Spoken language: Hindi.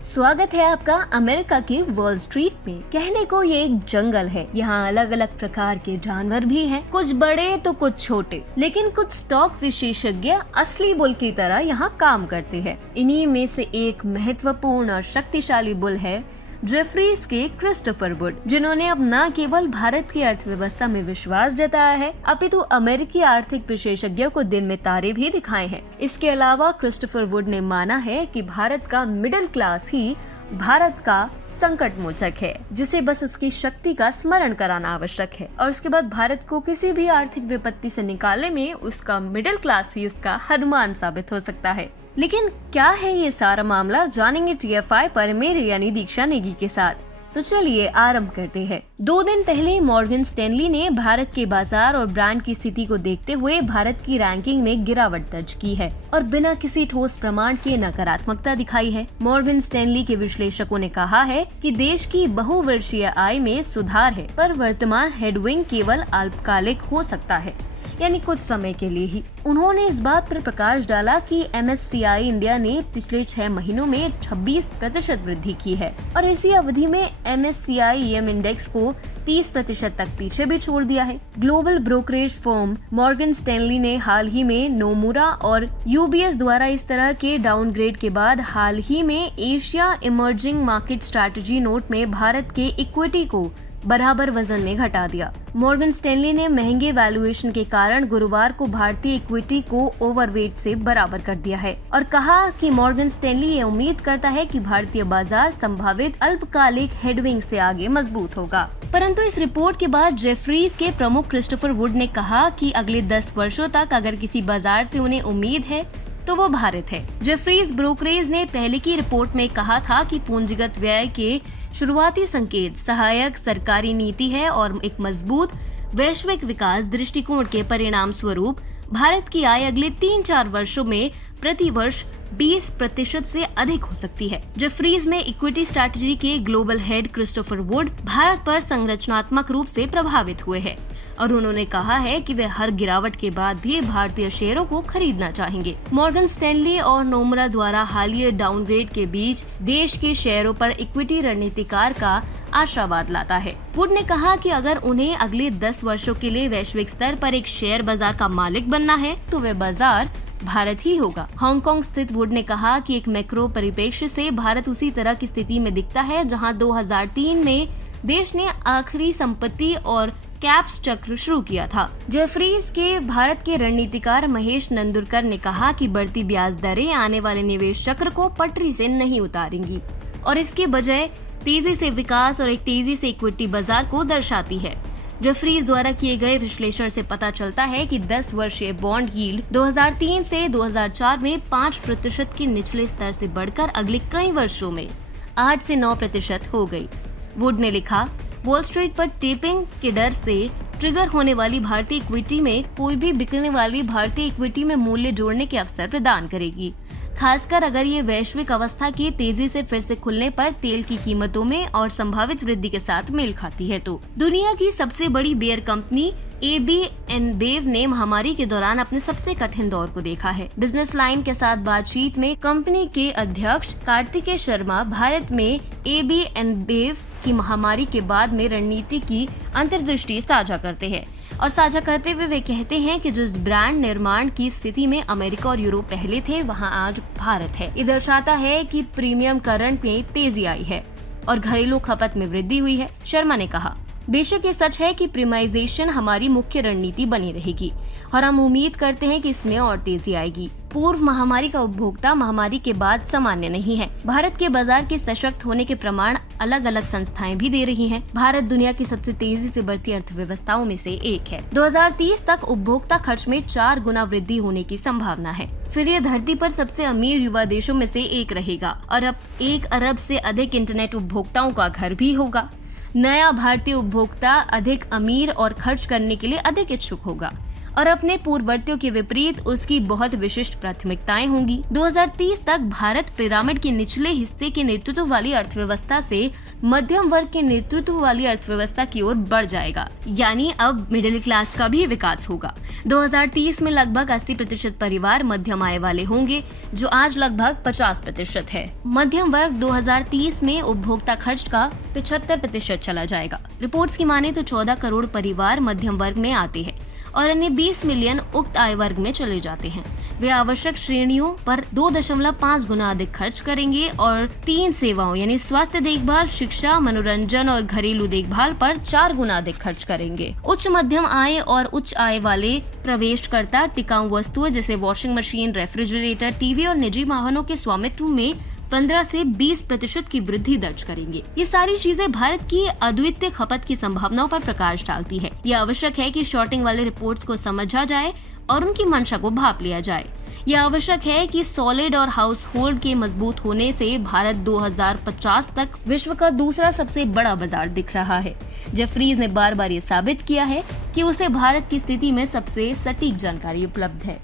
स्वागत है आपका अमेरिका के वॉल स्ट्रीट में। कहने को ये एक जंगल है। यहाँ अलग अलग प्रकार के जानवर भी हैं, कुछ बड़े तो कुछ छोटे, लेकिन कुछ स्टॉक विशेषज्ञ असली बुल की तरह यहाँ काम करते हैं। इन्हीं में से एक महत्वपूर्ण और शक्तिशाली बुल है जेफरीज के क्रिस्टोफर वुड, जिन्होंने अब न केवल भारत की अर्थव्यवस्था में विश्वास जताया है, अपितु अमेरिकी आर्थिक विशेषज्ञों को दिन में तारे भी दिखाए हैं। इसके अलावा क्रिस्टोफर वुड ने माना है कि भारत का मिडिल क्लास ही भारत का संकट मोचक है, जिसे बस उसकी शक्ति का स्मरण कराना आवश्यक है, और उसके बाद भारत को किसी भी आर्थिक विपत्ति से निकालने में उसका मिडिल क्लास ही उसका हनुमान साबित हो सकता है। लेकिन क्या है ये सारा मामला, जानेंगे TFI पर मेरे यानी दीक्षा नेगी के साथ। तो चलिए आरंभ करते हैं। 2 दिन पहले मॉर्गन स्टैनली ने भारत के बाजार और ब्रांड की स्थिति को देखते हुए भारत की रैंकिंग में गिरावट दर्ज की है और बिना किसी ठोस प्रमाण के नकारात्मकता दिखाई है। मॉर्गन स्टैनली के विश्लेषकों ने कहा है कि देश की बहुवर्षीय आय में सुधार है, पर वर्तमान हेडविंड केवल अल्पकालिक हो सकता है, यानी कुछ समय के लिए ही। उन्होंने इस बात पर प्रकाश डाला कि MSCI इंडिया ने पिछले 6 महीनों में 26% वृद्धि की है और इसी अवधि में MSCI EM इंडेक्स को 30% तक पीछे भी छोड़ दिया है। Global brokerage firm Morgan Stanley ने हाल ही में नोमुरा और UBS द्वारा इस तरह के डाउनग्रेड के बाद हाल ही में Asia emerging market strategy note में भारत के इक्विटी को बराबर वजन में घटा दिया। मॉर्गन स्टैनली ने महंगे वैल्यूएशन के कारण गुरुवार को भारतीय इक्विटी को ओवरवेट से बराबर कर दिया है और कहा कि मॉर्गन स्टैनली ये उम्मीद करता है कि भारतीय बाजार संभावित अल्पकालिक हेडविंड से आगे मजबूत होगा। परंतु इस रिपोर्ट के बाद जेफरीज के प्रमुख क्रिस्टोफर वुड ने कहा कि अगले 10 वर्षों तक अगर किसी बाजार से उन्हें उम्मीद है तो वो भारत है। जेफरीज ब्रोकरेज ने पहले की रिपोर्ट में कहा था कि पूंजीगत व्यय के शुरुआती संकेत सहायक सरकारी नीति है और एक मजबूत वैश्विक विकास दृष्टिकोण के परिणाम स्वरूप भारत की आय अगले 3-4 वर्षों में प्रति वर्ष 20% से अधिक हो सकती है। जेफरीज में इक्विटी स्ट्रैटेजी के global head Christopher would Bharat पर संरचनात्मक रूप से प्रभावित हुए हैं और उन्होंने कहा है कि वे हर गिरावट के बाद भी भारतीय शेयरों को खरीदना चाहेंगे। मॉर्गन स्टैनली और नोमुरा द्वारा हालिया डाउनग्रेड के बीच देश के शेयरों पर इक्विटी रणनीतिकार का आशावाद लाता है। वुड ने कहा कि अगर उन्हें अगले 10 वर्षों के लिए वैश्विक स्तर पर एक शेयर बाजार का मालिक बनना है तो वे बाजार भारत ही होगा। हांगकांग स्थित वुड ने कहा कि एक मैक्रो परिप्रेक्ष्य से भारत उसी तरह की स्थिति में दिखता है जहां 2003 में देश ने आखिरी संपत्ति और कैप्स चक्र शुरू किया था। जेफरीज के भारत के रणनीतिकार महेश नंदुरकर ने कहा कि बढ़ती ब्याज दरें आने वाले निवेश चक्र को पटरी से नहीं उतारेंगी और इसके बजाय तेजी से विकास और एक तेजी से इक्विटी बाजार को दर्शाती है। जेफरीज द्वारा किए गए विश्लेषण से पता चलता है कि 10 वर्षीय बॉन्ड यील्ड 2003 से 2004 में 5% के निचले स्तर से बढ़कर अगले कई वर्षों में 8 से 9% हो गई। वुड ने लिखा, वॉल स्ट्रीट पर टेपिंग के डर से ट्रिगर होने वाली भारतीय इक्विटी में कोई भी बिकने वाली भारतीय इक्विटी में मूल्य जोड़ने के अवसर प्रदान करेगी, खासकर अगर ये वैश्विक अवस्था की तेजी से फिर से खुलने पर तेल की कीमतों में और संभावित वृद्धि के साथ मेल खाती है। तो दुनिया की सबसे बड़ी बेयर कंपनी AB InBev ने महामारी के दौरान अपने सबसे कठिन दौर को देखा है। बिजनेस लाइन के साथ बातचीत में कंपनी के अध्यक्ष कार्तिकेय शर्मा भारत में AB InBev की महामारी के बाद में रणनीति की अंतर्दृष्टि साझा करते हैं और साझा करते हुए वे कहते हैं कि जिस ब्रांड निर्माण की स्थिति में अमेरिका और यूरोप पहले थे, वहां आज भारत है। ये दर्शाता है कि प्रीमियमकरण में तेजी आई है और घरेलू खपत में वृद्धि हुई है। शर्मा ने कहा, बेशक ये सच है कि प्रीमाइजेशन हमारी मुख्य रणनीति बनी रहेगी और हम उम्मीद करते हैं कि इसमें और तेजी आएगी। पूर्व महामारी का उपभोक्ता महामारी के बाद सामान्य नहीं है। भारत के बाजार के सशक्त होने के प्रमाण अलग अलग संस्थाएं भी दे रही हैं। भारत दुनिया की सबसे तेजी से बढ़ती अर्थव्यवस्थाओं में से एक है। 2030 तक उपभोक्ता खर्च में 4 गुना वृद्धि होने की संभावना है। फिर यह धरती पर सबसे अमीर युवा देशों में से एक रहेगा और अब 1 अरब से अधिक इंटरनेट उपभोक्ताओं का घर भी होगा। नया भारतीय उपभोक्ता अधिक अमीर और खर्च करने के लिए अधिक इच्छुक होगा और अपने पूर्ववर्तियों के विपरीत उसकी बहुत विशिष्ट प्राथमिकताएं होंगी। 2030 तक भारत पिरामिड के निचले हिस्से के नेतृत्व वाली अर्थव्यवस्था से मध्यम वर्ग के नेतृत्व वाली अर्थव्यवस्था की ओर बढ़ जाएगा, यानी अब मिडिल क्लास का भी विकास होगा। 2030 में लगभग 80% परिवार मध्यम आय वाले होंगे, जो आज लगभग 50% है। मध्यम वर्ग 2030 में उपभोक्ता खर्च का 75% चला जाएगा। रिपोर्ट्स की माने तो 14 करोड़ परिवार मध्यम वर्ग में आते हैं और अन्य 20 मिलियन उक्त आय वर्ग में चले जाते हैं। वे आवश्यक श्रेणियों पर 2.5 गुना अधिक खर्च करेंगे और 3 सेवाओं यानी स्वास्थ्य देखभाल, शिक्षा, मनोरंजन और घरेलू देखभाल पर 4 गुना अधिक खर्च करेंगे। उच्च मध्यम आय और उच्च आय वाले प्रवेशकर्ता टिकाऊ वस्तुएं जैसे वॉशिंग मशीन, रेफ्रिजरेटर, टीवी और निजी वाहनों के स्वामित्व में 15 से 20% की वृद्धि दर्ज करेंगे। ये सारी चीजें भारत की अद्वितीय खपत की संभावनाओं पर प्रकाश डालती है। यह आवश्यक है कि शॉर्टिंग वाले रिपोर्ट्स को समझा जाए और उनकी मंशा को भांप लिया जाए। यह आवश्यक है कि सॉलिड और हाउस होल्ड के मजबूत होने से भारत 2050 तक विश्व का दूसरा सबसे बड़ा बाजार दिख रहा है। जेफरीज ने बार बार ये साबित किया है कि उसे भारत की स्थिति में सबसे सटीक जानकारी उपलब्ध है।